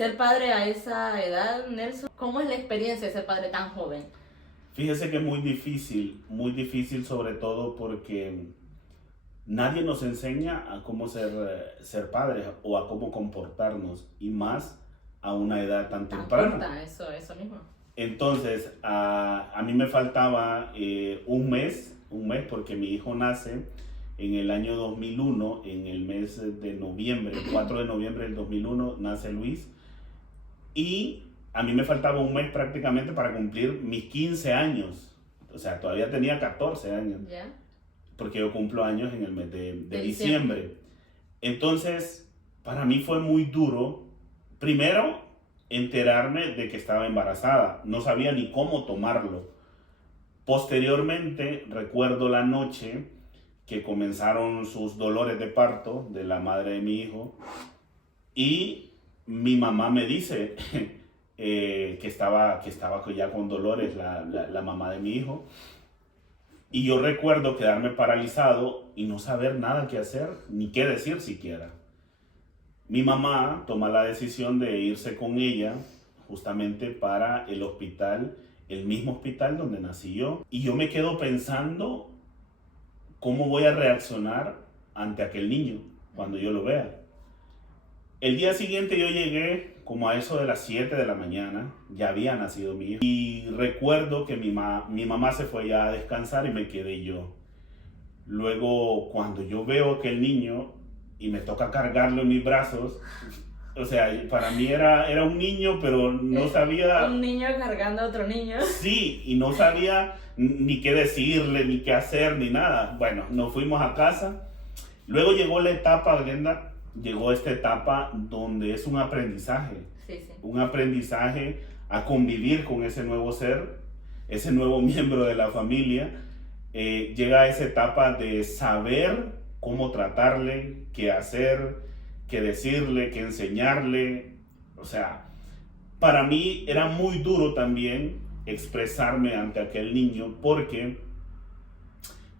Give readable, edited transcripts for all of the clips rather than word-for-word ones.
Ser padre a esa edad, Nelson, ¿cómo es la experiencia de ser padre tan joven? Fíjese que es muy difícil sobre todo porque nadie nos enseña a cómo ser padres o a cómo comportarnos y más a una edad tan Tan temprana. corta, eso mismo. Entonces, a mí me faltaba un mes porque mi hijo nace en el año 2001, en el mes de noviembre, el 4 de noviembre del 2001 nace Luis. Y a mí me faltaba un mes prácticamente para cumplir mis 15 años. O sea, todavía tenía 14 años, ¿Ya? porque yo cumplo años en el mes de De diciembre. diciembre. Entonces, para mí fue muy duro, primero, enterarme de que estaba embarazada. No sabía ni cómo tomarlo. Posteriormente, recuerdo la noche que comenzaron sus dolores de parto de la madre de mi hijo y mi mamá me dice que estaba ya con dolores la mamá de mi hijo. Y yo recuerdo quedarme paralizado y no saber nada que hacer ni qué decir siquiera. Mi mamá toma la decisión de irse con ella justamente para el hospital, el mismo hospital donde nací yo. Y yo me quedo pensando cómo voy a reaccionar ante aquel niño cuando yo lo vea. El día siguiente yo llegué como a eso de las 7 de la mañana, ya había nacido mi hijo. Y recuerdo que mi mamá se fue ya a descansar y me quedé yo. Luego, cuando yo veo que el niño y me toca cargarlo en mis brazos, o sea, para mí era un niño, pero no sabía, Un niño cargando a otro niño. sí, y no sabía ni qué decirle, ni qué hacer, ni nada. Bueno, nos fuimos a casa. Luego llegó la etapa, Glenda, llegó esta etapa donde es Sí, sí. un aprendizaje a convivir con ese nuevo ser, ese nuevo miembro de la familia. Llega a esa etapa de saber cómo tratarle, qué hacer, qué decirle, qué enseñarle. O sea, para mí era muy duro también expresarme ante aquel niño porque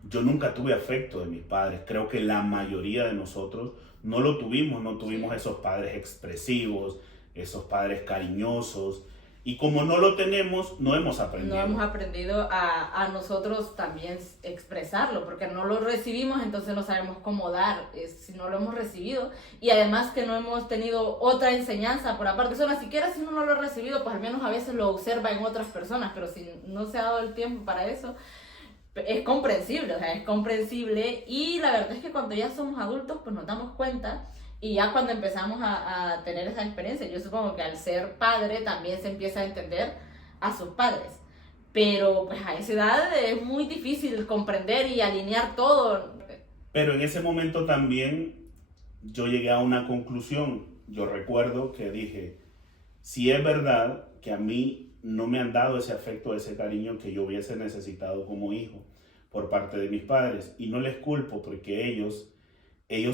yo nunca tuve afecto de mis padres. Creo que la mayoría de nosotros no lo tuvimos, no tuvimos Sí. esos padres expresivos, esos padres cariñosos. Y como no lo tenemos, no hemos No hemos aprendido. aprendido a nosotros también expresarlo, porque no lo recibimos, entonces no sabemos cómo dar, si no lo hemos recibido. Y además que no hemos tenido otra enseñanza por aparte. Eso, ni siquiera si uno no lo ha recibido, pues al menos a veces lo observa en otras personas, pero si no se ha dado el tiempo para eso, es comprensible, o sea, es comprensible. Y la verdad es que cuando ya somos adultos, pues nos damos cuenta. Y ya cuando empezamos a tener esa experiencia, yo supongo que al ser padre también se empieza a entender a sus padres. Pero pues a esa edad es muy difícil comprender y alinear todo. Pero en ese momento también yo llegué a una conclusión. Yo recuerdo que dije, si es verdad que a mí no me han dado ese afecto, ese cariño que yo hubiese necesitado como hijo por parte de mis padres, y no les culpo porque ellos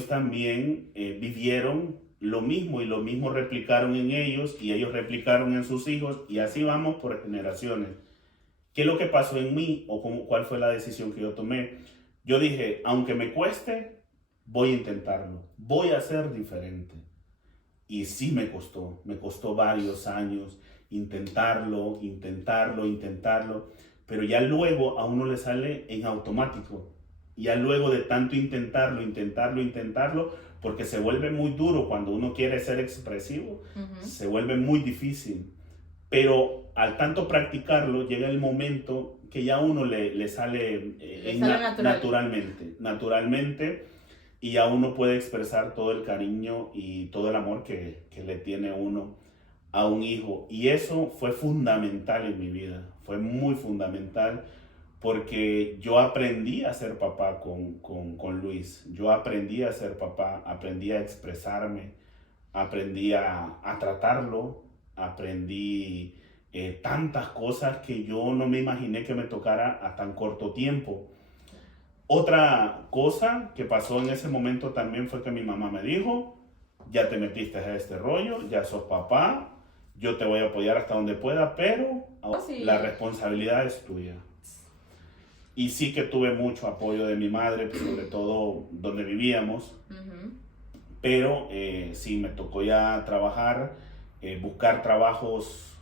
también vivieron lo mismo y lo mismo replicaron en ellos y ellos replicaron en sus hijos y así vamos por generaciones. ¿Qué es lo que pasó en mí o cuál fue la decisión que yo tomé? Yo dije, aunque me cueste, voy a intentarlo, voy a ser diferente. Y sí me costó varios años intentarlo, pero ya luego a uno le sale en automático. Ya luego de tanto intentarlo, porque se vuelve muy duro cuando uno quiere ser expresivo, se vuelve muy difícil. Pero al tanto practicarlo, llega el momento que ya a uno le sale Le sale natural. naturalmente, y ya uno puede expresar todo el cariño y todo el amor que le tiene uno a un hijo. Y eso fue fundamental en mi vida, fue muy fundamental porque yo aprendí a ser papá con Luis, yo aprendí a ser papá, aprendí a expresarme, aprendí a tratarlo, aprendí tantas cosas que yo no me imaginé que me tocara a tan corto tiempo. Otra cosa que pasó en ese momento también fue que mi mamá me dijo, ya te metiste a este rollo, ya sos papá, yo te voy a apoyar hasta donde pueda, pero Oh, sí. la responsabilidad es tuya. Y sí que tuve mucho apoyo de mi madre, sobre todo donde vivíamos, pero sí me tocó ya trabajar buscar trabajos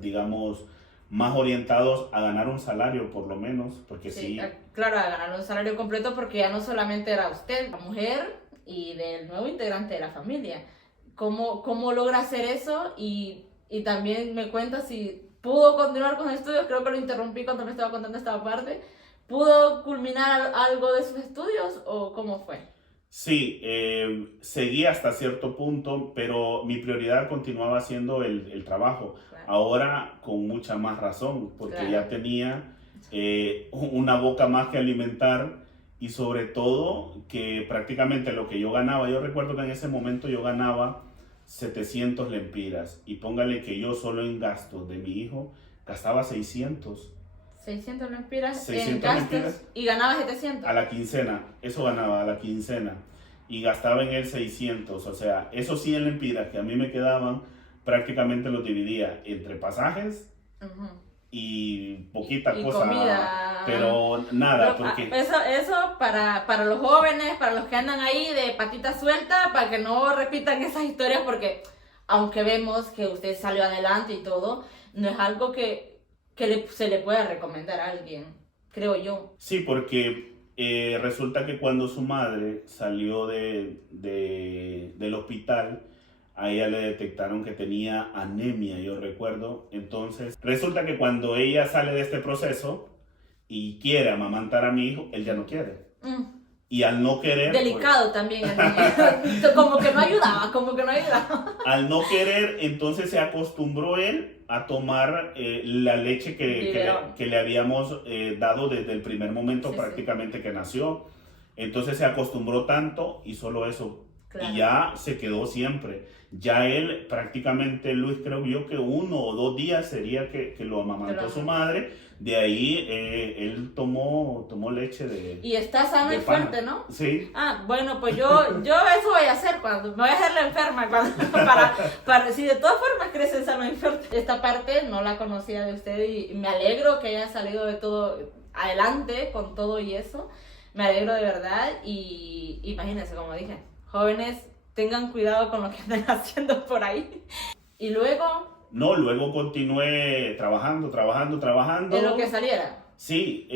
digamos, más orientados a ganar un salario por lo menos, porque sí. Claro, a ganar un salario completo porque ya no solamente era usted, la mujer y del nuevo integrante de la familia. ¿Cómo logra hacer eso? Y también me cuenta si pudo continuar con estudios, creo que lo interrumpí cuando me estaba contando esta parte. ¿Pudo culminar algo de sus estudios o cómo fue? Sí, seguí hasta cierto punto, pero mi prioridad continuaba siendo el trabajo. Claro. Ahora con mucha más razón, porque claro, ya tenía una boca más que alimentar y sobre todo que prácticamente lo que yo ganaba, yo recuerdo que en ese momento yo ganaba 700 lempiras y póngale que yo solo en gastos de mi hijo gastaba 600. 600 lempiras 600 en gastos lempiras y ganaba 700. A la quincena, eso ganaba a la quincena. Y gastaba en él 600. O sea, esos 100 lempiras que a mí me quedaban, prácticamente los dividía entre pasajes y poquita y cosa. Comida. Pero nada, porque... Eso para los jóvenes, para los que andan ahí de patita suelta, para que no repitan esas historias, porque aunque vemos que usted salió adelante y todo, no es algo que se le pueda recomendar a alguien, creo yo. Sí, porque resulta que cuando su madre salió del hospital, a ella le detectaron que tenía anemia, yo recuerdo. Entonces, resulta que cuando ella sale de este proceso y quiere amamantar a mi hijo, él ya no quiere. Y al no querer... Delicado también el niño. Como que no ayudaba. Al no querer, entonces se acostumbró él a tomar la leche que le habíamos dado desde el primer momento, sí, prácticamente sí, que nació. Entonces se acostumbró tanto y solo eso. Claro. Y ya se quedó siempre. Ya él prácticamente, Luis, creo yo que 1 o 2 días sería que lo amamantó su madre. De ahí él tomó leche de... Y está sano y fuerte, ¿no? Sí. Ah, bueno, pues yo eso voy a hacer me voy a hacer la enferma para si de todas formas crece sano y fuerte. Esta parte no la conocía de usted y me alegro que haya salido de todo adelante con todo y eso. Me alegro de verdad y imagínense, como dije, jóvenes, tengan cuidado con lo que están haciendo por ahí. Y luego... No, luego continué trabajando. De lo que saliera. Sí,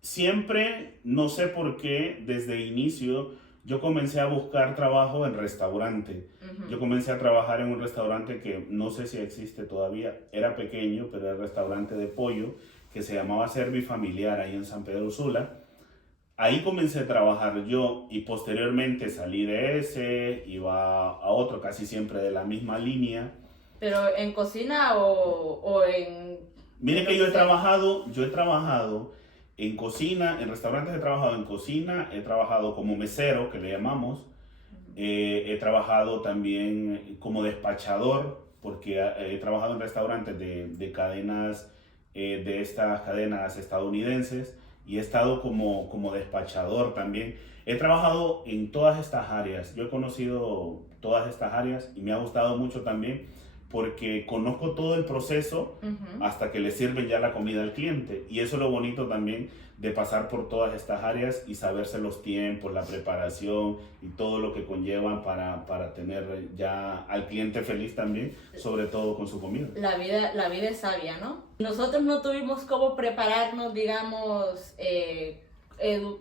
siempre, no sé por qué, desde el inicio, yo comencé a buscar trabajo en restaurante. Yo comencé a trabajar en un restaurante que no sé si existe todavía, era pequeño, pero era un restaurante de pollo que se llamaba Servifamiliar, ahí en San Pedro Sula. Ahí comencé a trabajar yo y posteriormente salí de ese, iba a otro, casi siempre de la misma línea. ¿Pero en cocina o en...? Mire que yo he trabajado en cocina, en restaurantes he trabajado en cocina, he trabajado como mesero, que le llamamos, he trabajado también como despachador, porque he trabajado en restaurantes de cadenas, de estas cadenas estadounidenses, y he estado como despachador también. He trabajado en todas estas áreas, yo he conocido todas estas áreas y me ha gustado mucho también, porque conozco todo el proceso hasta que le sirven ya la comida al cliente. Y eso es lo bonito también de pasar por todas estas áreas y saberse los tiempos, la preparación y todo lo que conllevan para tener ya al cliente feliz también, sobre todo con su comida. La vida es sabia, ¿no? Nosotros no tuvimos cómo prepararnos, digamos,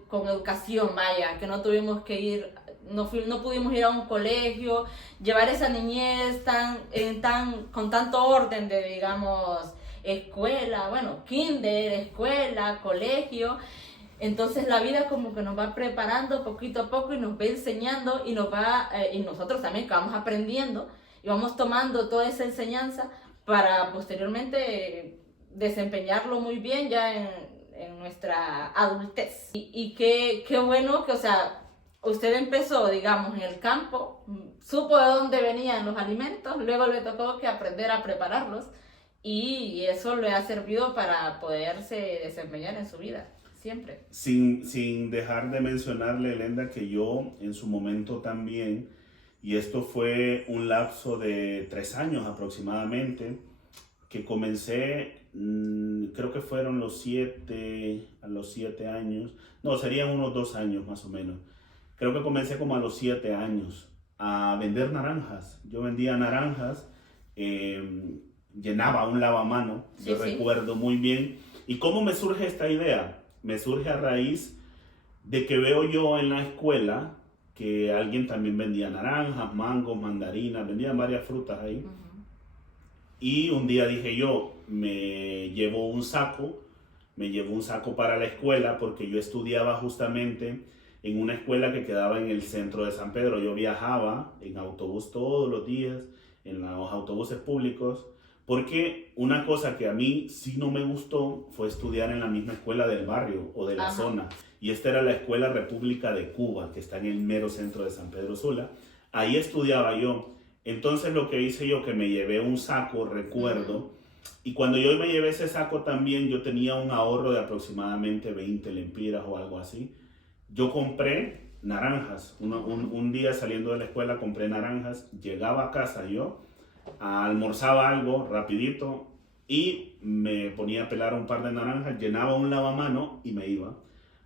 con educación, vaya, que no tuvimos que ir... No pudimos ir a un colegio, llevar esa niñez con tanto orden de, digamos, escuela, bueno, kinder, escuela, colegio. Entonces la vida como que nos va preparando poquito a poco y nos va enseñando y y nosotros también que vamos aprendiendo y vamos tomando toda esa enseñanza para posteriormente desempeñarlo muy bien ya en nuestra adultez. Y qué bueno que, o sea, usted empezó, digamos, en el campo, supo de dónde venían los alimentos, luego le tocó que aprender a prepararlos y eso le ha servido para poderse desempeñar en su vida, siempre. Sin dejar de mencionarle, Elenda, que yo en su momento también, y esto fue un lapso de 3 años aproximadamente, que comencé, creo que fueron a los 7 años, no, serían unos 2 años más o menos. Creo que comencé como a los 7 años a vender naranjas. Yo vendía naranjas, llenaba un lavamano, Sí, yo sí. recuerdo muy bien. ¿Y cómo me surge esta idea? Me surge a raíz de que veo yo en la escuela que alguien también vendía naranjas, mangos, mandarinas, vendían varias frutas ahí. Ujú. Y un día dije yo, me llevo un saco para la escuela porque yo estudiaba justamente en una escuela que quedaba en el centro de San Pedro. Yo viajaba en autobús todos los días, en los autobuses públicos, porque una cosa que a mí sí no me gustó fue estudiar en la misma escuela del barrio o de la Ajá. zona. Y esta era la Escuela República de Cuba, que está en el mero centro de San Pedro Sula. Ahí estudiaba yo. Entonces lo que hice yo, que me llevé un saco, recuerdo, y cuando yo me llevé ese saco también, yo tenía un ahorro de aproximadamente 20 lempiras o algo así. Yo compré naranjas. Un día saliendo de la escuela compré naranjas, llegaba a casa yo, almorzaba algo rapidito y me ponía a pelar un par de naranjas, llenaba un lavamano y me iba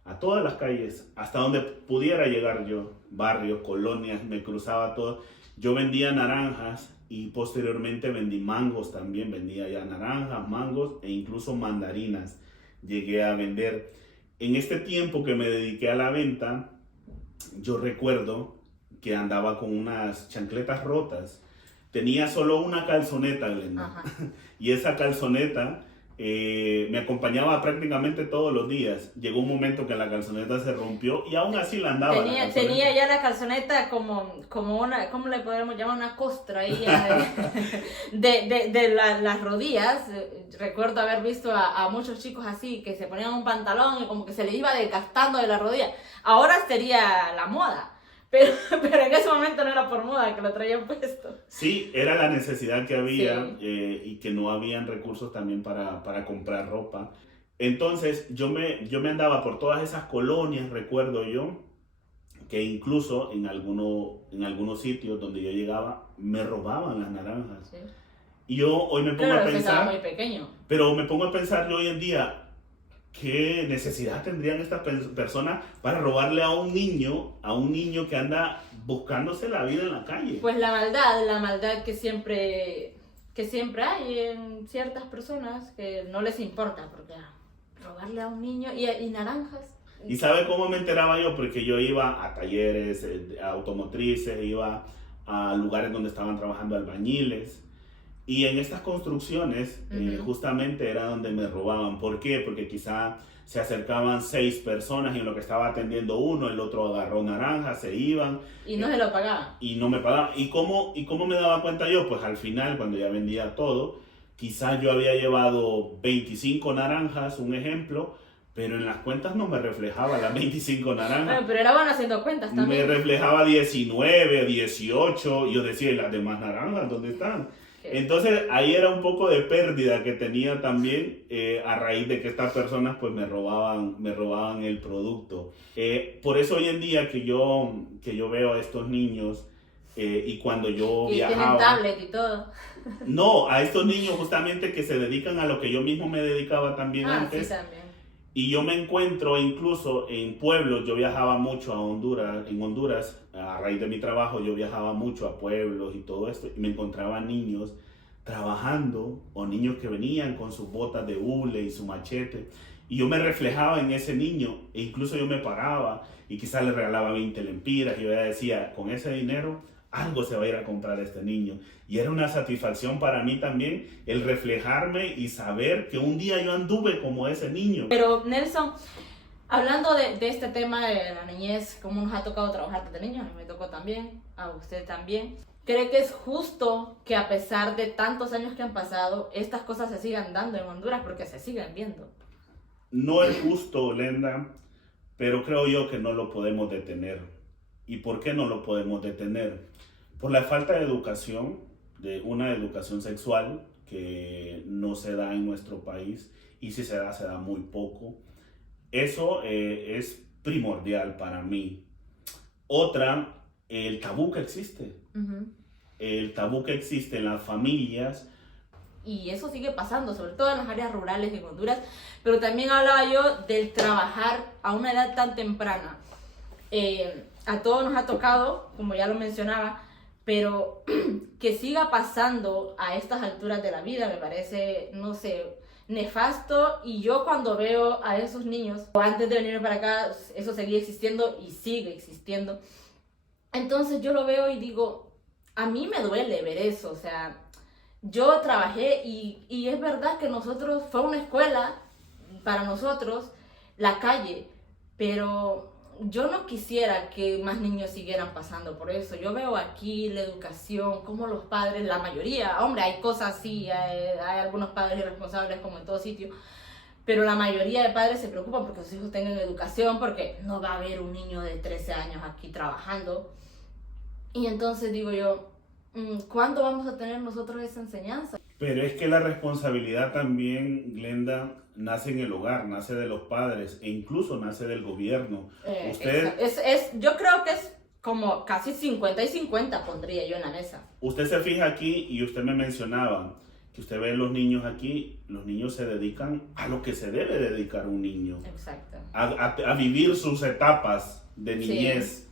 a todas las calles, hasta donde pudiera llegar yo, barrios, colonias, me cruzaba todo. Yo vendía naranjas y posteriormente vendí mangos también, vendía ya naranjas, mangos e incluso mandarinas llegué a vender. En este tiempo que me dediqué a la venta, yo recuerdo que andaba con unas chancletas rotas. Tenía solo una calzoneta, Glenda. Ajá. Y esa calzoneta me acompañaba prácticamente todos los días. Llegó un momento que la calzoneta se rompió y aún así la andaba. Tenía ya la calzoneta como una, ¿cómo le podríamos llamar? Una costra ahí las rodillas. Recuerdo haber visto a muchos chicos así, que se ponían un pantalón y como que se les iba desgastando de la rodilla. Ahora sería la moda. Pero en ese momento no era por moda que lo traían puesto. Sí, era la necesidad que había, Sí. y que no habían recursos también para comprar ropa. Entonces yo me andaba por todas esas colonias, recuerdo yo, que incluso en algunos sitios donde yo llegaba me robaban las naranjas. Sí. Y yo hoy me pongo Claro, a que estaba pensar, muy pequeño. pero me pongo a pensar yo hoy en día, ¿qué necesidad tendrían estas personas para robarle a un niño que anda buscándose la vida en la calle? Pues la maldad que siempre hay en ciertas personas que no les importa, porque robarle a un niño y naranjas. ¿Y sabe cómo me enteraba yo? Porque yo iba a talleres automotrices, iba a lugares donde estaban trabajando albañiles. Y en estas construcciones, justamente era donde me robaban. ¿Por qué? Porque quizá se acercaban 6 personas y en lo que estaba atendiendo uno, el otro agarró naranja, se iban. Y no se lo pagaban. Y no me pagaban. ¿Y cómo me daba cuenta yo? Pues al final, cuando ya vendía todo, quizá yo había llevado 25 naranjas, un ejemplo, pero en las cuentas no me reflejaba las 25 naranjas. Bueno, pero era bueno haciendo cuentas también. Me reflejaba 19, 18, y yo decía, ¿y las demás naranjas dónde están? Entonces ahí era un poco de pérdida que tenía también, a raíz de que estas personas pues me robaban el producto. Por eso hoy en día que yo veo a estos niños, y cuando yo Y tienen viajaba... tablet y todo. No, a estos niños justamente que se dedican a lo que yo mismo me dedicaba también antes. Sí, también. Y yo me encuentro incluso en pueblos. Yo viajaba mucho a Honduras, en Honduras, a raíz de mi trabajo yo viajaba mucho a pueblos y todo esto, y me encontraba niños trabajando, o niños que venían con sus botas de hule y su machete, y yo me reflejaba en ese niño, e incluso yo me paraba y quizás le regalaba 20 lempiras, y yo ya decía, con ese dinero algo se va a ir a comprar a este niño. Y era una satisfacción para mí también el reflejarme y saber que un día yo anduve como ese niño. Pero Nelson, hablando de este tema de la niñez, cómo nos ha tocado trabajar desde niños, a mí me tocó también, a usted también. ¿Cree que es justo que a pesar de tantos años que han pasado, estas cosas se sigan dando en Honduras? Porque se siguen viendo. No es justo, Lenda, pero creo yo que no lo podemos detener. ¿Y por qué no lo podemos detener? Por la falta de educación, de una educación sexual que no se da en nuestro país, y si se da muy poco. Eso es primordial para mí. Otra, el tabú que existe. El tabú que existe en las familias. Y eso sigue pasando, sobre todo en las áreas rurales de Honduras. Pero también hablaba yo del trabajar a una edad tan temprana. a todos nos ha tocado, como ya lo mencionaba, pero que siga pasando a estas alturas de la vida me parece, no sé, nefasto. Y yo cuando veo a esos niños, antes de venir para acá, eso seguía existiendo y sigue existiendo. Entonces yo lo veo y digo, a mí me duele ver eso, o sea, yo trabajé y es verdad que nosotros, fue una escuela para nosotros, la calle, pero yo no quisiera que más niños siguieran pasando por eso. Yo veo aquí la educación, como los padres, la mayoría, hombre, hay cosas así, hay algunos padres irresponsables como en todo sitio, pero la mayoría de padres se preocupan porque sus hijos tengan educación, porque no va a haber un niño de 13 años aquí trabajando. Y entonces digo yo, ¿cuándo vamos a tener nosotros esa enseñanza? Pero es que la responsabilidad también, Glenda, nace en el hogar, nace de los padres e incluso nace del gobierno. Yo creo que es como casi 50 y 50 pondría yo en la mesa. Usted se fija aquí y usted me mencionaba que usted ve los niños aquí, los niños se dedican a lo que se debe dedicar un niño. Exacto. A vivir sus etapas de niñez. Sí.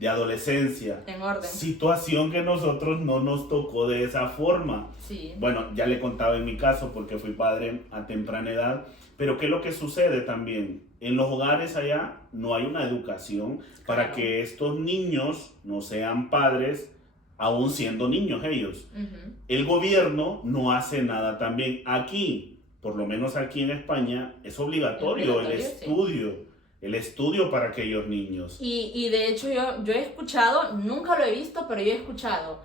De adolescencia, en orden. Situación que nosotros no nos tocó de esa forma. Sí. Bueno, ya le contaba en mi caso porque fui padre a temprana edad, pero ¿qué es lo que sucede también? En los hogares allá no hay una educación para que estos niños no sean padres aún siendo niños ellos. Uh-huh. El gobierno no hace nada también. Aquí, por lo menos aquí en España, es obligatorio el estudio. Sí. El estudio para aquellos niños. Y de hecho yo he escuchado, nunca lo he visto, pero yo he escuchado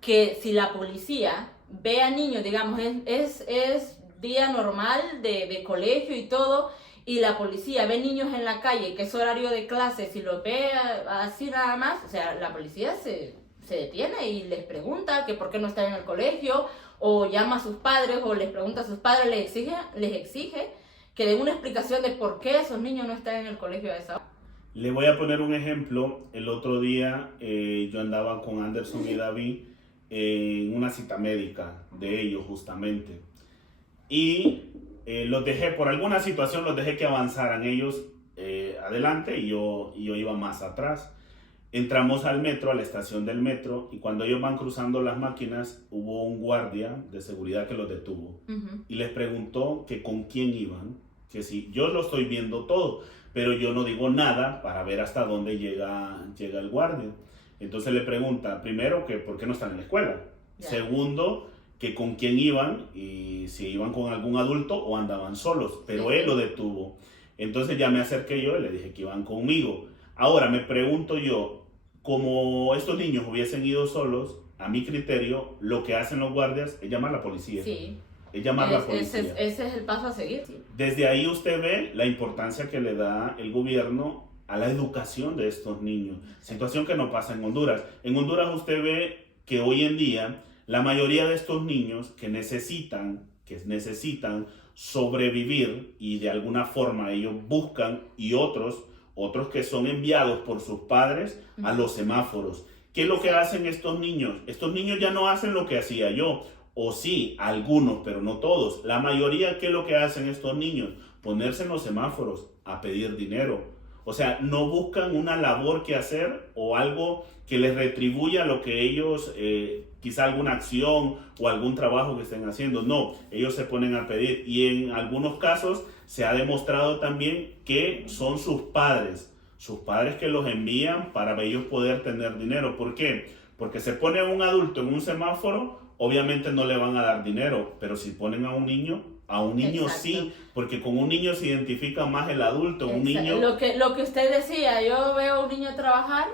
que si la policía ve a niños, digamos, es día normal de colegio y todo, y la policía ve niños en la calle, que es horario de clase, si los ve así nada más, o sea, la policía se detiene y les pregunta que por qué no están en el colegio, o llama a sus padres, o les pregunta a sus padres, les exige que den una explicación de por qué esos niños no están en el colegio a esa hora. Le voy a poner un ejemplo. El otro día yo andaba con Anderson y David en una cita médica de ellos justamente. Y los dejé, por alguna situación los dejé que avanzaran ellos adelante y yo iba más atrás. Entramos al metro, a la estación del metro, y cuando ellos van cruzando las máquinas, hubo un guardia de seguridad que los detuvo. Uh-huh. Y les preguntó que con quién iban, que si yo lo estoy viendo todo, pero yo no digo nada para ver hasta dónde llega el guardia. Entonces le pregunta, primero, que por qué no están en la escuela. Yeah. Segundo, que con quién iban, y si iban con algún adulto o andaban solos, pero sí. Él lo detuvo. Entonces ya me acerqué yo y le dije que iban conmigo. Ahora me pregunto yo, como estos niños hubiesen ido solos, a mi criterio, lo que hacen los guardias es llamar a la policía. Sí. Es llamar a la policía. Ese es el paso a seguir. Sí. Desde ahí usted ve la importancia que le da el gobierno a la educación de estos niños. Situación que no pasa en Honduras. En Honduras usted ve que hoy en día la mayoría de estos niños que necesitan sobrevivir y de alguna forma ellos buscan, y otros que son enviados por sus padres a los semáforos. ¿Qué es lo que hacen estos niños? Estos niños ya no hacen lo que hacía yo, o sí, algunos, pero no todos. La mayoría, ¿qué es lo que hacen estos niños? Ponerse en los semáforos a pedir dinero. O sea, no buscan una labor que hacer o algo que les retribuya lo que ellos, quizá alguna acción o algún trabajo que estén haciendo. No, ellos se ponen a pedir, y en algunos casos se ha demostrado también que son sus padres que los envían para ellos poder tener dinero. ¿Por qué? Porque se pone un adulto en un semáforo, obviamente no le van a dar dinero, pero si ponen a un niño Exacto. Sí, porque con un niño se identifica más el adulto. Un niño... Lo que usted decía, yo veo a un niño trabajar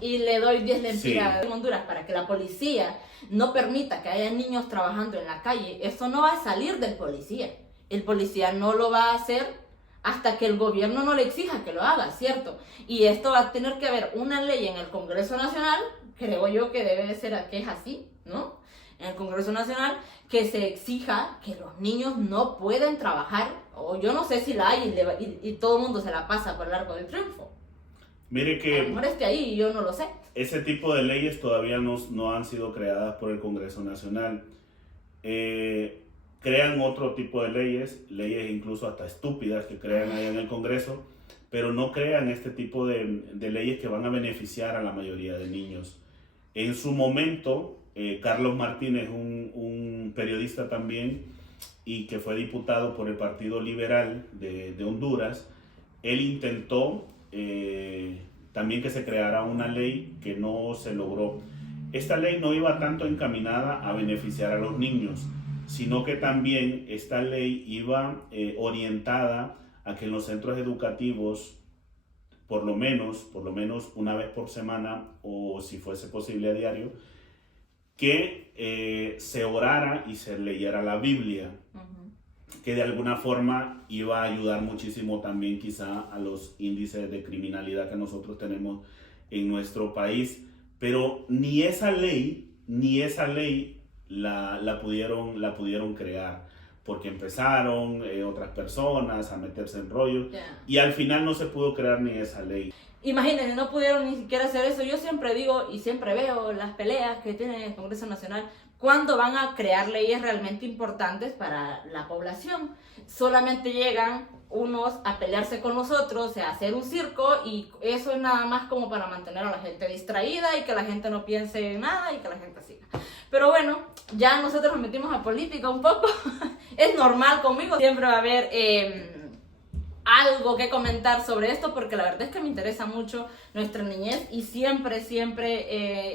y le doy 10 lempiras en Honduras para que la policía no permita que haya niños trabajando en la calle. Eso no va a salir del policía. El policía no lo va a hacer hasta que el gobierno no le exija que lo haga, ¿cierto? Y esto va a tener que haber una ley en el Congreso Nacional, creo yo que debe de ser que es así, ¿no? En el Congreso Nacional, que se exija que los niños no pueden trabajar, o yo no sé si la hay y todo el mundo se la pasa por el arco del triunfo. Mire que a lo mejor esté ahí y yo no lo sé. Ese tipo de leyes todavía no han sido creadas por el Congreso Nacional. Crean otro tipo de leyes incluso hasta estúpidas que crean ahí en el Congreso, pero no crean este tipo de leyes que van a beneficiar a la mayoría de niños. En su momento, Carlos Martínez, un periodista también, y que fue diputado por el Partido Liberal de Honduras, él intentó también que se creara una ley que no se logró. Esta ley no iba tanto encaminada a beneficiar a los niños, sino que también esta ley iba orientada a que en los centros educativos, por lo menos una vez por semana, o si fuese posible a diario, que se orara y se leyera la Biblia, que de alguna forma iba a ayudar muchísimo también quizá a los índices de criminalidad que nosotros tenemos en nuestro país. Pero ni esa ley la pudieron crear, porque empezaron otras personas a meterse en rollos, y al final no se pudo crear ni esa ley. Imagínense, no pudieron ni siquiera hacer eso. Yo siempre digo y siempre veo las peleas que tiene el Congreso Nacional. ¿Cuándo van a crear leyes realmente importantes para la población? Solamente llegan unos a pelearse con los otros, a hacer un circo, y eso es nada más como para mantener a la gente distraída y que la gente no piense en nada y que la gente siga. Pero bueno, ya nosotros nos metimos a política un poco. Es normal conmigo, siempre va a haber algo que comentar sobre esto, porque la verdad es que me interesa mucho nuestra niñez, y siempre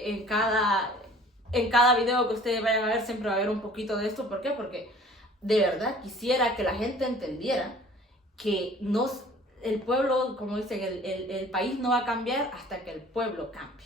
en cada video que ustedes vayan a ver siempre va a haber un poquito de esto. ¿Por qué? Porque de verdad quisiera que la gente entendiera que el pueblo, como dicen, el país no va a cambiar hasta que el pueblo cambie.